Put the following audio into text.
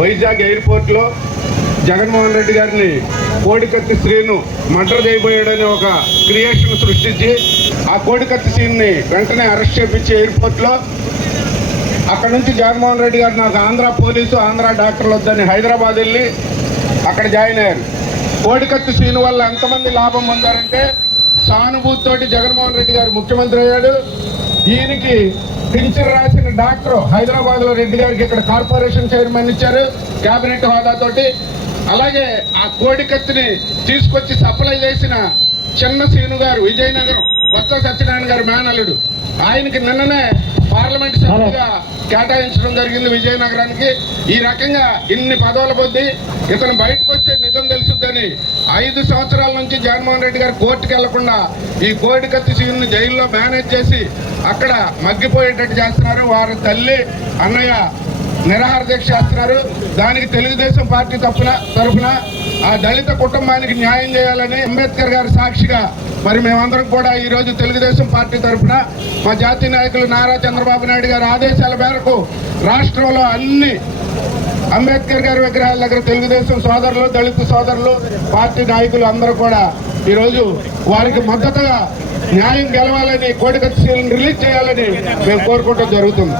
వైజాగ్ ఎయిర్పోర్ట్లో జగన్మోహన్ రెడ్డి గారిని కోడికత్తి శ్రీను మర్డర్ చేయబోయాడని ఒక క్రియేషన్ సృష్టించి ఆ కోడికత్తి శ్రీని వెంటనే అరెస్ట్ చేయించి ఎయిర్పోర్ట్లో అక్కడ నుంచి జగన్మోహన్ రెడ్డి గారు నాకు ఆంధ్ర పోలీసు ఆంధ్ర డాక్టర్లు వద్దని హైదరాబాద్ వెళ్ళి అక్కడ జాయిన్ అయ్యారు. కోడికత్తి శ్రీను వల్ల ఎంతమంది లాభం పొందారంటే సానుభూతితోటి జగన్మోహన్ రెడ్డి గారు ముఖ్యమంత్రి అయ్యాడు. ఈయనకి పింఛన్ రాసిన డాక్టర్ హైదరాబాద్లో రెడ్డి గారికి ఇక్కడ కార్పొరేషన్ చైర్మన్ ఇచ్చారు కేబినెట్ హోదాతోటి. అలాగే ఆ కోడికత్తిని తీసుకొచ్చి సప్లై చేసిన చిన్న శ్రీను గారు విజయనగరం కొత్త సత్యనారాయణ గారి మేనల్లుడు, ఆయనకి నిన్ననే పార్లమెంట్ సభ్యులుగా కేటాయించడం జరిగింది విజయనగరానికి. ఈ రకంగా ఇన్ని పదవుల పొంది ఇతను బయటకు వస్తే నిజం తెలుసుద్దని 5 సంవత్సరాల నుంచి జగన్మోహన్ రెడ్డి గారు కోర్టుకు వెళ్లకుండా ఈ కోడికత్తి సీన్ని జైల్లో మేనేజ్ చేసి అక్కడ మగ్గిపోయేటట్టు చేస్తున్నారు. వారి తల్లి అన్నయ్య నిరాహార దీక్ష చేస్తున్నారు. దానికి తెలుగుదేశం పార్టీ తరఫున ఆ దళిత కుటుంబానికి న్యాయం చేయాలని అంబేద్కర్ గారి సాక్షిగా మరి మేమందరం కూడా ఈరోజు తెలుగుదేశం పార్టీ తరఫున మా జాతీయ నాయకులు నారా చంద్రబాబు నాయుడు గారి ఆదేశాల మేరకు రాష్ట్రంలో అన్ని అంబేద్కర్ గారి విగ్రహాల దగ్గర తెలుగుదేశం సోదరులు దళిత సోదరులు పార్టీ నాయకులు అందరూ కూడా ఈరోజు వారికి మద్దతుగా న్యాయం గెలవాలని కోడికత్తి రిలీజ్ చేయాలని మేము కోరుకోవడం జరుగుతుంది.